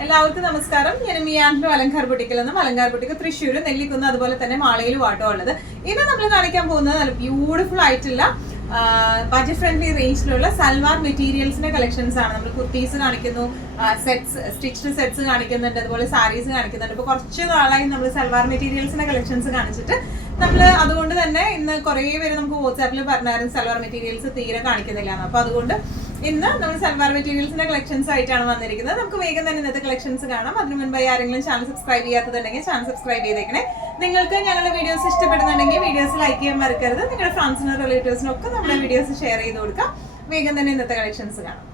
എല്ലാവർക്കും നമസ്കാരം. ഞാൻ മിയാൻഡ്രോ അലങ്കാർ ബുട്ടിക്കിൽ നിന്നും അലങ്കാർ ബുട്ടിക്ക് തൃശ്ശൂർ, നെല്ലിക്കുന്ന്, അതുപോലെ തന്നെ മാളയിലും ആട്ടോ ഉള്ളത്. ഇന്ന് നമ്മൾ കാണിക്കാൻ പോകുന്നത് നല്ല ബ്യൂട്ടിഫുൾ ആയിട്ടുള്ള ബഡ്ജറ്റ് ഫ്രണ്ട്ലി റേഞ്ചിലുള്ള സൽവാർ മെറ്റീരിയൽസിന്റെ കളക്ഷൻസ് ആണ്. നമ്മൾ കുർത്തീസ് കാണിക്കുന്നു, സെറ്റ്സ്, സ്റ്റിച്ച്ഡ് സെറ്റ്സ് കാണിക്കുന്നുണ്ട്, അതുപോലെ സാരീസ് കാണിക്കുന്നുണ്ട്. ഇപ്പൊ കുറച്ച് നാളായി നമ്മൾ സൽവാർ മെറ്റീരിയൽസിന്റെ കളക്ഷൻസ് കാണിച്ചിട്ട് അതുകൊണ്ട് തന്നെ ഇന്ന് കുറേ പേര് നമുക്ക് വാട്സാപ്പിൽ പറഞ്ഞായിരുന്നു സൽവാർ മെറ്റീരിയൽസ് തീരെ കാണിക്കുന്നില്ല. അപ്പൊ അതുകൊണ്ട് ഇന്ന് നമ്മൾ സൽവാർ മെറ്റീരിയൽസിന്റെ കളക്ഷൻസ് ആയിട്ടാണ് വന്നിരിക്കുന്നത്. നമുക്ക് വേഗം തന്നെ ഇന്നത്തെ കളക്ഷൻസ് കാണാം. അതിന് മുൻപായി ആരെങ്കിലും ചാനൽ സബ്സ്ക്രൈബ് ചെയ്യാത്തതുണ്ടെങ്കിൽ ചാനൽ സബ്സ്ക്രൈബ് ചെയ്തേക്കണേ. നിങ്ങൾക്ക് ഞങ്ങളുടെ വീഡിയോസ് ഇഷ്ടപ്പെടുന്നുണ്ടെങ്കിൽ വീഡിയോസ് ലൈക്ക് ചെയ്യാൻ മറക്കരുത്. നിങ്ങളുടെ ഫ്രണ്ട്സിനും റിലേറ്റീവ്സിനും ഒക്കെ നമ്മുടെ വീഡിയോസ് ഷെയർ ചെയ്ത് കൊടുക്കാം. വേഗം തന്നെ ഇന്നത്തെ കളക്ഷൻസ് കാണാം.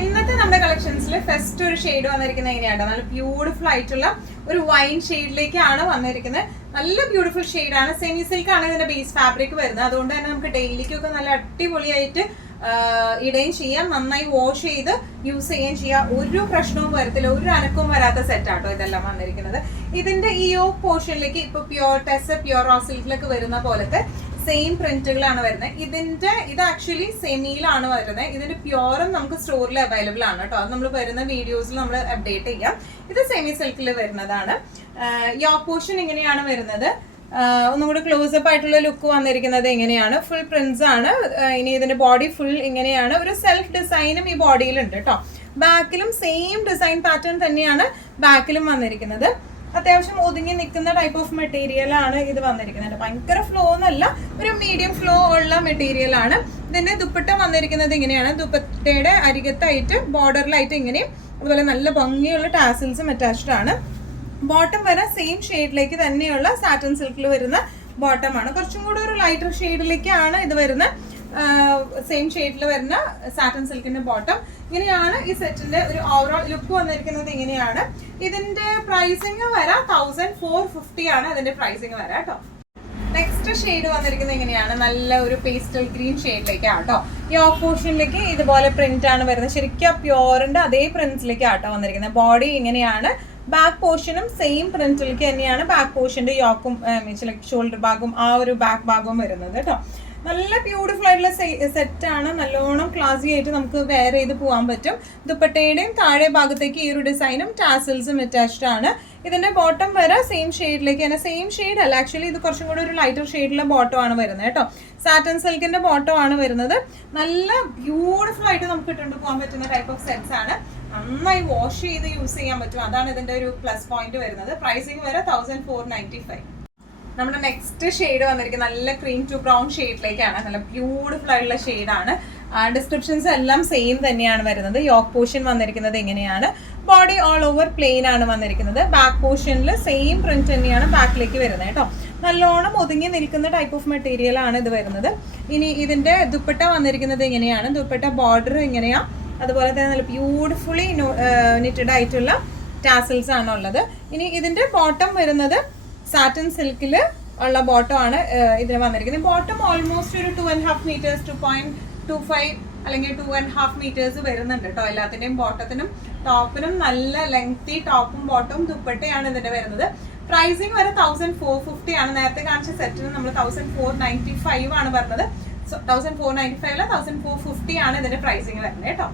ഇന്നത്തെ നമ്മുടെ കളക്ഷൻസിൽ ഫസ്റ്റ് ഒരു ഷെയ്ഡ് വന്നിരിക്കുന്നത് എങ്ങനെയാണ്, നല്ല ബ്യൂട്ടിഫുൾ ആയിട്ടുള്ള ഒരു വൈൻ ഷെയ്ഡിലേക്കാണ് വന്നിരിക്കുന്നത്. നല്ല ബ്യൂട്ടിഫുൾ ഷെയ്ഡാണ്. സെമി സിൽക്ക് ആണ് ഇതിന്റെ ബേസ് ഫാബ്രിക് വരുന്നത്. അതുകൊണ്ട് തന്നെ നമുക്ക് ഡെയിലിക്കൊക്കെ നല്ല അടിപൊളിയായിട്ട് ഇടുകയും ചെയ്യാം, നന്നായി വാഷ് ചെയ്ത് യൂസ് ചെയ്യുകയും ചെയ്യാം. ഒരു പ്രശ്നവും വരത്തില്ല, ഒരു അനക്കവും വരാത്ത സെറ്റാട്ടോ ഇതെല്ലാം വന്നിരിക്കുന്നത്. ഇതിന്റെ ഈ യോക്ക് പോർഷനിലേക്ക് ഇപ്പൊ പ്യോർ ടെസ്, പ്യോർ റോ സിൽക്കിലൊക്കെ വരുന്ന പോലത്തെ സെയിം പ്രിന്റുകളാണ് വരുന്നത്. ഇത് ആക്ച്വലി സെമിയിലാണ് വരുന്നത്. ഇതിന്റെ പ്യോറും നമുക്ക് സ്റ്റോറിൽ അവൈലബിൾ ആണ് കേട്ടോ. അത് നമ്മൾ വരുന്ന വീഡിയോസിൽ നമ്മൾ അപ്ഡേറ്റ് ചെയ്യാം. ഇത് സെമി സിൽക്കിൽ വരുന്നതാണ്. യോക്ക് പോർഷൻ ഇങ്ങനെയാണ് വരുന്നത്. ഒന്നും കൂടി ക്ലോസപ്പ് ആയിട്ടുള്ള ലുക്ക് വന്നിരിക്കുന്നത് എങ്ങനെയാണ്, ഫുൾ പ്രിന്റ്സ് ആണ്. ഇനി ഇതിന്റെ ബോഡി ഫുൾ ഇങ്ങനെയാണ്. ഒരു സെൽഫ് ഡിസൈനും ഈ ബോഡിയിലുണ്ട് കേട്ടോ. ബാക്കിലും സെയിം ഡിസൈൻ പാറ്റേൺ തന്നെയാണ് ബാക്കിലും വന്നിരിക്കുന്നത്. അത്യാവശ്യം ഒതുങ്ങി നിൽക്കുന്ന ടൈപ്പ് ഓഫ് മെറ്റീരിയൽ ആണ് ഇത് വന്നിരിക്കുന്നത്. ഭയങ്കര ഫ്ലോ എന്നല്ല, ഒരു മീഡിയം ഫ്ലോ ഉള്ള മെറ്റീരിയൽ ആണ്. ഇതിന്റെ ദുപ്പട്ട വന്നിരിക്കുന്നത് ഇങ്ങനെയാണ്. ദുപ്പട്ടയുടെ അരികത്തായിട്ട് ബോർഡറിലായിട്ട് ഇങ്ങനെയും, അതുപോലെ നല്ല ഭംഗിയുള്ള ടാസിൽസും അറ്റാച്ച്ഡ് ആണ്. ബോട്ടം വരെ സെയിം ഷെയ്ഡിലേക്ക് തന്നെയുള്ള സാറ്റൻ സിൽക്കിൽ വരുന്ന ബോട്ടം ആണ്. കുറച്ചും കൂടി ഒരു ലൈറ്റർ ഷെയ്ഡിലേക്കാണ് ഇത് വരുന്ന, സെയിം ഷെയ്ഡിൽ വരുന്ന സാറ്റൻ സിൽക്കിന്റെ ബോട്ടം. ഇങ്ങനെയാണ് ഈ സെറ്റിന്റെ ഒരു ഓവറോൾ ലുക്ക് വന്നിരിക്കുന്നത്. ഇങ്ങനെയാണ് ഇതിന്റെ പ്രൈസിങ് വരാം 1450 ആണ് ഇതിന്റെ പ്രൈസിങ് വരാം കേട്ടോ. നെക്സ്റ്റ് ഷെയ്ഡ് വന്നിരിക്കുന്നത് ഇങ്ങനെയാണ്, നല്ല ഒരു പേസ്റ്റൽ ഗ്രീൻ ഷെയ്ഡിലേക്കാട്ടോ. ഈ ഓഫ് പോർഷനിലേക്ക് ഇതുപോലെ പ്രിന്റ് ആണ് വരുന്നത്. ശരിക്കും പ്യോറിന്റെ അതേ പ്രിന്റ്സിലേക്ക് ആട്ടോ വന്നിരിക്കുന്നത്. ബോഡി ഇങ്ങനെയാണ്. ബാക്ക് പോർഷനും സെയിം പ്രിന്റിലേക്ക് തന്നെയാണ് ബാക്ക് പോർഷന്റെ യോക്കും ഷോൾഡർ ഭാഗവും ആ ഒരു ബാക്ക് ഭാഗവും വരുന്നത് കേട്ടോ. നല്ല ബ്യൂട്ടിഫുൾ ആയിട്ടുള്ള സെറ്റ് ആണ്. നല്ലോണം ക്ലാസി ആയിട്ട് നമുക്ക് വെയർ ചെയ്ത് പോകാൻ പറ്റും. ദുപ്പട്ടയുടെയും താഴെ ഭാഗത്തേക്ക് ഈ ഒരു ഡിസൈനും ടാസിൽസും അറ്റാച്ച്ഡ് ആണ്. ഇതിന്റെ ബോട്ടം വരെ സെയിം ഷെയ്ഡിലേക്ക് തന്നെ, സെയിം ഷെയ്ഡ് അല്ല ആക്ച്വലി, ഇത് കുറച്ചും കൂടി ഒരു ലൈറ്റർ ഷെയ്ഡിലെ ബോട്ടം ആണ് വരുന്നത് കേട്ടോ. സാറ്റൻ സിൽക്കിന്റെ ബോട്ടം ആണ് വരുന്നത്. നല്ല ബ്യൂട്ടിഫുൾ ആയിട്ട് നമുക്ക് ഇട്ടുകൊണ്ട് പോകാൻ പറ്റുന്ന ടൈപ്പ് ഓഫ് സെറ്റ്സ് ആണ്. നന്നായി വാഷ് ചെയ്ത് യൂസ് ചെയ്യാൻ പറ്റും. അതാണ് ഇതിന്റെ ഒരു പ്ലസ് പോയിന്റ് വരുന്നത്. പ്രൈസിങ് വരെ 1495. നമ്മുടെ നെക്സ്റ്റ് ഷെയ്ഡ് വന്നിരിക്കുന്നത് നല്ല ക്രീം ടു ബ്രൗൺ ഷെയ്ഡിലേക്കാണ്. നല്ല ബ്യൂട്ടിഫുൾ ആയിട്ടുള്ള ഷെയ്ഡാണ്. ഡിസ്ക്രിപ്ഷൻസ് എല്ലാം സെയിം തന്നെയാണ് വരുന്നത്. യോക്ക് പോർഷൻ വന്നിരിക്കുന്നത് എങ്ങനെയാണ്, ബോഡി ഓൾ ഓവർ പ്ലെയിൻ ആണ് വന്നിരിക്കുന്നത്. ബാക്ക് പോർഷനിൽ സെയിം പ്രിന്റ് തന്നെയാണ് ബാക്കിലേക്ക് വരുന്നത് കേട്ടോ. നല്ലോണം ഒതുങ്ങി നിൽക്കുന്ന ടൈപ്പ് ഓഫ് മെറ്റീരിയൽ ആണ് ഇത് വരുന്നത്. ഇനി ഇതിന്റെ ദുപ്പട്ട വന്നിരിക്കുന്നത് എങ്ങനെയാണ്, ദുപ്പട്ട ബോർഡർ ഇങ്ങനെയാ, അതുപോലെ തന്നെ നല്ല ബ്യൂട്ടിഫുള്ളി നിറ്റഡ് ആയിട്ടുള്ള ടാസിൽസ് ആണ് ഉള്ളത്. ഇനി ഇതിന്റെ ബോട്ടം വരുന്നത് സാറ്റൻ സിൽക്കിൽ ഉള്ള ബോട്ടം ആണ് ഇതിന് വന്നിരിക്കുന്നത്. ബോട്ടം ഓൾമോസ്റ്റ് ഒരു 2.5 മീറ്റേഴ്സ്, 2.25 അല്ലെങ്കിൽ 2.5 മീറ്റേഴ്സ് വരുന്നുണ്ട് കേട്ടോ. എല്ലാത്തിന്റെയും ബോട്ടത്തിനും ടോപ്പിനും നല്ല ലെങ്തി ടോപ്പും ബോട്ടവും ദുപ്പട്ടയാണ് ഇതിന്റെ വരുന്നത്. പ്രൈസിങ് വരെ 1450 ആണ്. നേരത്തെ കാണിച്ച സെറ്റിന് നമ്മൾ 1495 ആണ് പറഞ്ഞത്. 1495 അല്ല, 1450 ആണ് ഇതിന്റെ പ്രൈസിങ് വരുന്നത് കേട്ടോ.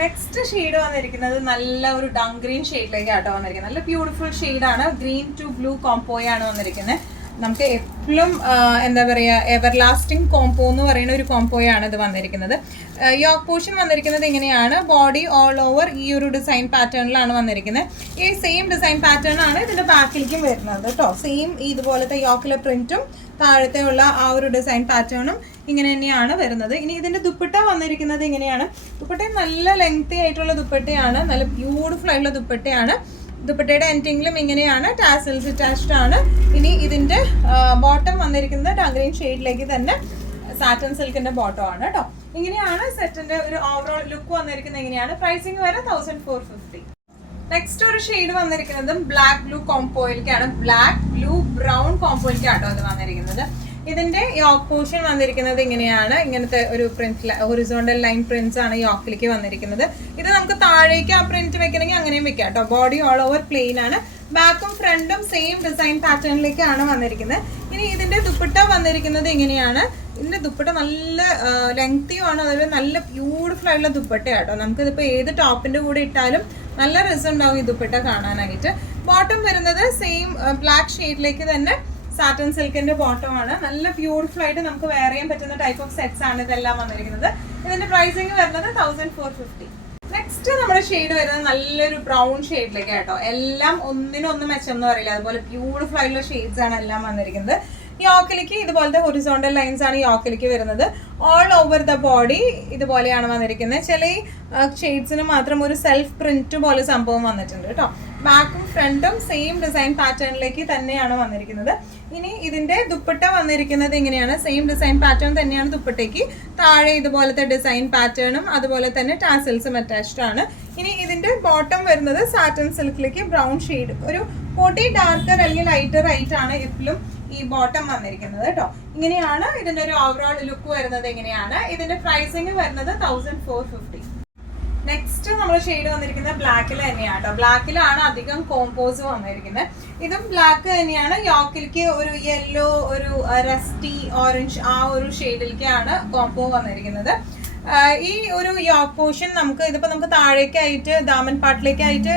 നെക്സ്റ്റ് ഷെയ്ഡ് വന്നിരിക്കുന്നത് നല്ല ഒരു ഡാർക്ക് ഗ്രീൻ ഷെയ്ഡിലേക്ക് ആട്ടോ വന്നിരിക്കുന്നത്. നല്ല ബ്യൂട്ടിഫുൾ ഷെയ്ഡാണ്. ഗ്രീൻ ടു ബ്ലൂ കോംബോയാണ് വന്നിരിക്കുന്നത്. നമുക്ക് എപ്പോഴും എന്താ പറയുക, എവർ ലാസ്റ്റിംഗ് കോംബോ എന്ന് പറയുന്ന ഒരു കോംബോയാണ് ഇത് വന്നിരിക്കുന്നത്. യോക്ക് പോർഷൻ വന്നിരിക്കുന്നത് ഇങ്ങനെയാണ്. ബോഡി ഓൾ ഓവർ ഈ ഒരു ഡിസൈൻ പാറ്റേണിലാണ് വന്നിരിക്കുന്നത്. ഈ സെയിം ഡിസൈൻ പാറ്റേൺ ആണ് ഇതിന്റെ ബാക്കിലേക്കും വരുന്നത് കേട്ടോ. സെയിം ഇതുപോലത്തെ യോക്കിലെ പ്രിന്റും താഴത്തെ ഉള്ള ആ ഒരു ഡിസൈൻ പാറ്റേണും ഇങ്ങനെ തന്നെയാണ് വരുന്നത്. ഇനി ഇതിന്റെ ദുപ്പട്ട വന്നിരിക്കുന്നത് ഇങ്ങനെയാണ്. ദുപ്പട്ട നല്ല ലെങ്തി ആയിട്ടുള്ള ദുപ്പട്ടയാണ്, നല്ല ബ്യൂട്ടിഫുൾ ആയിട്ടുള്ള ദുപ്പട്ടയാണ്. ദുപ്പട്ടയുടെ എൻഡിങ്ങിലും ഇങ്ങനെയാണ്, ടാസിൽസ് അറ്റാച്ച്ഡ് ആണ്. ഇനി ഇതിന്റെ ബോട്ടം വന്നിരിക്കുന്നത് ഡാർക്ക് ഗ്രീൻ ഷെയ്ഡിലേക്ക് തന്നെ സാറ്റൻ സിൽക്കിന്റെ ബോട്ടം ആണ് കേട്ടോ. ഇങ്ങനെയാണ് സെറ്റിന്റെ ഒരു ഓവറോൾ ലുക്ക് വന്നിരിക്കുന്നത്. ഇങ്ങനെയാണ്. പ്രൈസിങ് വരെ 1450. നെക്സ്റ്റ് ഒരു ഷെയ്ഡ് വന്നിരിക്കുന്നത് ബ്ലാക്ക് ബ്ലൂ കോംബോയിലേക്കാണ്. ബ്ലാക്ക് ബ്ലൂ ബ്രൗൺ കോംബോയിലേക്കാട്ടോ ഇത് വന്നിരിക്കുന്നത്. ഇതിന്റെ യോക്ക് പോർഷൻ വന്നിരിക്കുന്നത് ഇങ്ങനെയാണ്. ഇങ്ങനത്തെ ഒരു പ്രിന്റ്, ഹൊറിസോണ്ടൽ ലൈൻ പ്രിന്റ്സ് ആണ് യോക്കിലേക്ക് വന്നിരിക്കുന്നത്. ഇത് നമുക്ക് താഴേക്ക് ആ പ്രിന്റ് വെക്കണമെങ്കിൽ അങ്ങനെയും വെക്കാം കേട്ടോ. ബോഡി ഓൾ ഓവർ പ്ലെയിൻ ആണ്. ബാക്കും ഫ്രണ്ടും സെയിം ഡിസൈൻ പാറ്റേണിലേക്കാണ് വന്നിരിക്കുന്നത്. ഇനി ഇതിന്റെ ദുപ്പട്ട വന്നിരിക്കുന്നത് എങ്ങനെയാണ്? ഇതിന്റെ ദുപ്പട്ട നല്ല ലെങ്തിയുമാണ്, അതുപോലെ നല്ല ബ്യൂട്ടിഫുൾ ആയിട്ടുള്ള ദുപ്പട്ടയാട്ടോ. നമുക്കിതിപ്പോൾ ഏത് ടോപ്പിന്റെ കൂടെ ഇട്ടാലും നല്ല രസം ഉണ്ടാവും ഈ ദുപ്പട്ട കാണാനായിട്ട്. ബോട്ടം വരുന്നത് സെയിം ബ്ലാക്ക് ഷെയ്ഡിലേക്ക് തന്നെ സാറ്റൻ സിൽക്കിന്റെ ബോട്ടം ആണ്. നല്ല ബ്യൂട്ടിഫുൾ ആയിട്ട് നമുക്ക് വെയർ ചെയ്യാൻ പറ്റുന്ന ടൈപ്പ് ഓഫ് സെറ്റ്സ് ആണ് ഇതെല്ലാം വന്നിരിക്കുന്നത്. ഇതിന്റെ പ്രൈസിങ് വരുന്നത് 1450. നെക്സ്റ്റ് നമ്മുടെ ഷെയ്ഡ് വരുന്നത് നല്ലൊരു ബ്രൗൺ ഷെയ്ഡിലേക്ക് കേട്ടോ. എല്ലാം ഒന്നിനൊന്നും മെച്ചം എന്ന് പറയില്ല, അതുപോലെ ബ്യൂട്ടിഫുൾ ആയിട്ടുള്ള ഷെയ്ഡ്സ് ആണ് എല്ലാം വന്നിരിക്കുന്നത്. യോക്കിലേക്ക് ഇതുപോലത്തെ ഹൊറിസോണ്ടൽ ലൈൻസ് ആണ് യോക്കിലേക്ക് വരുന്നത്. ഓൾ ഓവർ ദ ബോഡി ഇതുപോലെയാണ് വന്നിരിക്കുന്നത്. ചില ഷെയ്ഡ്സിന് മാത്രം ഒരു സെൽഫ് പ്രിന്റ് പോലെ സംഭവം വന്നിട്ടുണ്ട് കേട്ടോ. ബാക്കും ഫ്രണ്ടും സെയിം ഡിസൈൻ പാറ്റേണിലേക്ക് തന്നെയാണ് വന്നിരിക്കുന്നത്. ഇനി ഇതിന്റെ ദുപ്പട്ട വന്നിരിക്കുന്നത് എങ്ങനെയാണ്? സെയിം ഡിസൈൻ പാറ്റേൺ തന്നെയാണ് ദുപ്പട്ടയ്ക്ക്. താഴെ ഇതുപോലത്തെ ഡിസൈൻ പാറ്റേണും അതുപോലെ തന്നെ ടാസൽസും അറ്റാച്ച്ഡ് ആണ്. ഇനി ഇതിന്റെ ബോട്ടം വരുന്നത് സാറ്റൻ സിൽക്കിലേക്ക് ബ്രൗൺ ഷെയ്ഡ്, ഒരു 40 ഡാർക്കർ അല്ലെങ്കിൽ ലൈറ്റർ ആയിട്ടാണ് എപ്പോഴും ഈ ബോട്ടം വന്നിരിക്കുന്നത് കേട്ടോ. ഇങ്ങനെയാണ് ഇതിന്റെ ഒരു ഓവറോൾ ലുക്ക് വരുന്നത്. എങ്ങനെയാണ് ഇതിന്റെ പ്രൈസിങ് വരുന്നത്? 1450. നെക്സ്റ്റ് നമ്മൾ ഷെയ്ഡ് വന്നിരിക്കുന്നത് ബ്ലാക്കിൽ തന്നെയാണ് കേട്ടോ. ബ്ലാക്കിലാണ് അധികം കോമ്പോസ് വന്നിരിക്കുന്നത്. ഇതും ബ്ലാക്ക് തന്നെയാണ്. യോക്കിലേക്ക് ഒരു യെല്ലോ, ഒരു റസ്റ്റി ഓറഞ്ച് ആ ഒരു ഷെയ്ഡിലേക്കാണ് കോംബോ വന്നിരിക്കുന്നത്. ഈ ഒരു യോക്ക് പോർഷൻ നമുക്ക് താഴേക്കായിട്ട് ദാമൻ പാട്ടിലേക്കായിട്ട്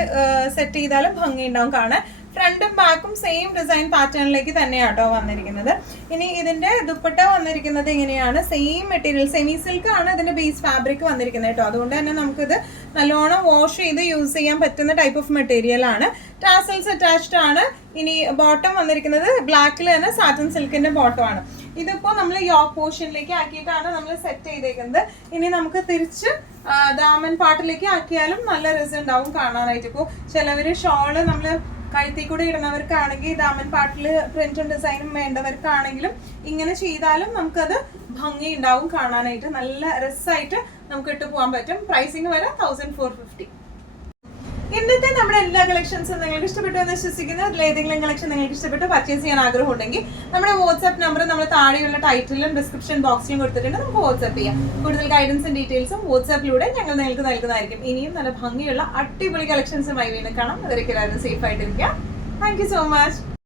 സെറ്റ് ചെയ്താലും ഭംഗി ഉണ്ടാവും കാണാൻ. ഫ്രണ്ടും ബാക്കും സെയിം ഡിസൈൻ പാറ്റേണിലേക്ക് തന്നെയാട്ടോ വന്നിരിക്കുന്നത്. ഇനി ഇതിന്റെ ദുപ്പട്ട വന്നിരിക്കുന്നത് എങ്ങനെയാണ്? സെയിം മെറ്റീരിയൽ, സെമി സിൽക്ക് ആണ് ഇതിന്റെ ബേസ് ഫാബ്രിക് വന്നിരിക്കുന്നത് കേട്ടോ. അതുകൊണ്ട് തന്നെ നമുക്കിത് നല്ലോണം വാഷ് ചെയ്ത് യൂസ് ചെയ്യാൻ പറ്റുന്ന ടൈപ്പ് ഓഫ് മെറ്റീരിയൽ ആണ്. ടാസൽസ് അറ്റാച്ച്ഡ് ആണ്. ഇനി ബോട്ടം വന്നിരിക്കുന്നത് ബ്ലാക്കിൽ തന്നെ സാറ്റൻ സിൽക്കിന്റെ ബോട്ടം ആണ്. ഇതിപ്പോ നമ്മൾ യോക്ക് പോർഷനിലേക്ക് ആക്കിയിട്ടാണ് നമ്മൾ സെറ്റ് ചെയ്തേക്കുന്നത്. ഇനി നമുക്ക് തിരിച്ച് ദാമൻ പാട്ടിലേക്ക് ആക്കിയാലും നല്ല രസം ഉണ്ടാവും കാണാനായിട്ട്. ഇപ്പോൾ ചിലവര് ഷോള് നമ്മള് കഴുത്തിൽ കൂടെ ഇടുന്നവർക്കാണെങ്കിൽ ദാമൻ പാട്ടില് പ്രിന്റും ഡിസൈനും വേണ്ടവർക്കാണെങ്കിലും ഇങ്ങനെ ചെയ്താലും നമുക്കത് ഭംഗി ഉണ്ടാവും കാണാനായിട്ട്. നല്ല രസമായിട്ട് നമുക്ക് ഇട്ട് പോകാൻ പറ്റും. പ്രൈസിങ് വരെ 1450. ഇന്നത്തെ നമ്മുടെ എല്ലാ കളക്ഷൻസും നിങ്ങൾക്ക് ഇഷ്ടപ്പെട്ടു എന്ന് വിശ്വസിക്കുന്നു. അതിൽ ഏതെങ്കിലും കളക്ഷൻ നിങ്ങൾക്ക് ഇഷ്ടപ്പെട്ട് പർച്ചേസ് ചെയ്യാൻ ആഗ്രഹം ഉണ്ടെങ്കിൽ നമ്മുടെ വാട്സ്ആപ്പ് നമ്പർ നമ്മൾ താഴെയുള്ള ടൈറ്റിലും ഡിസ്ക്രിപ്ഷൻ ബോക്സിലും കൊടുത്തിട്ടുണ്ട്. നമുക്ക് വാട്സ്ആപ്പ് ചെയ്യാം. കൂടുതൽ ഗൈഡൻസും ഡീറ്റെയിൽസും വാട്സ്ആപ്പിലൂടെ ഞങ്ങൾ നിങ്ങൾക്ക് നൽകുന്നതായിരിക്കും. ഇനിയും നല്ല ഭംഗിയുള്ള അടിപൊളി കളക്ഷൻസുമായി വീണ്ടും കാണാം. അതൊരിക്കലും സേഫ് ആയിട്ടിരിക്കാം. Thank you so much.